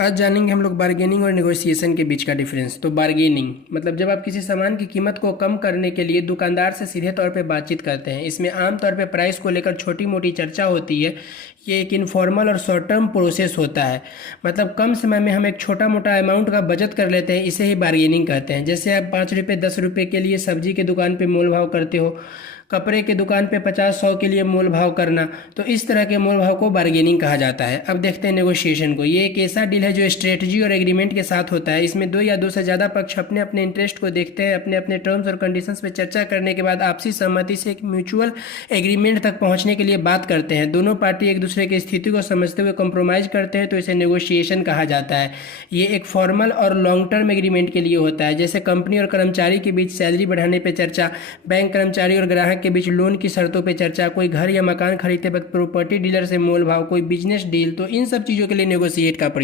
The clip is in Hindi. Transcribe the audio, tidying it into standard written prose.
आज जानेंगे हम लोग बार्गेनिंग और नेगोशिएशन के बीच का डिफरेंस। तो बार्गेनिंग मतलब जब आप किसी सामान की कीमत को कम करने के लिए दुकानदार से सीधे तौर पे बातचीत करते हैं। इसमें आमतौर पे प्राइस को लेकर छोटी मोटी चर्चा होती है। ये एक इनफॉर्मल और शॉर्ट टर्म प्रोसेस होता है। मतलब कम समय में हम एक छोटा मोटा अमाउंट का बचत कर लेते हैं, इसे ही बार्गेनिंग कहते हैं। जैसे आप 5 रुपये 10 रुपये के लिए सब्जी की दुकान पे मोल भाव करते हो, कपड़े के दुकान पे 50 100 के लिए मोल भाव करना। तो इस तरह के मोल भाव को बार्गेनिंग कहा जाता है। अब देखते हैं नेगोशिएशन को। ये एक ऐसा डील है जो स्ट्रेटजी और एग्रीमेंट के साथ होता है। इसमें दो या दो से ज़्यादा पक्ष अपने अपने इंटरेस्ट को देखते हैं, अपने अपने टर्म्स और कंडीशंस पे चर्चा करने के बाद आपसी सहमति से एक म्यूचुअल एग्रीमेंट तक पहुंचने के लिए बात करते हैं। दोनों पार्टी एक दूसरे की स्थिति को समझते हुए कॉम्प्रोमाइज़ करते हैं, तो इसे नेगोशिएशन कहा जाता है। ये एक फॉर्मल और लॉन्ग टर्म एग्रीमेंट के लिए होता है, जैसे कंपनी और कर्मचारी के बीच सैलरी बढ़ाने पर चर्चा, बैंक कर्मचारी और ग्राहक के बीच लोन की शर्तों पे चर्चा, कोई घर या मकान खरीदते वक्त प्रॉपर्टी डीलर से मोल भाव, कोई बिजनेस डील। तो इन सब चीज़ों के लिए नेगोशिएट का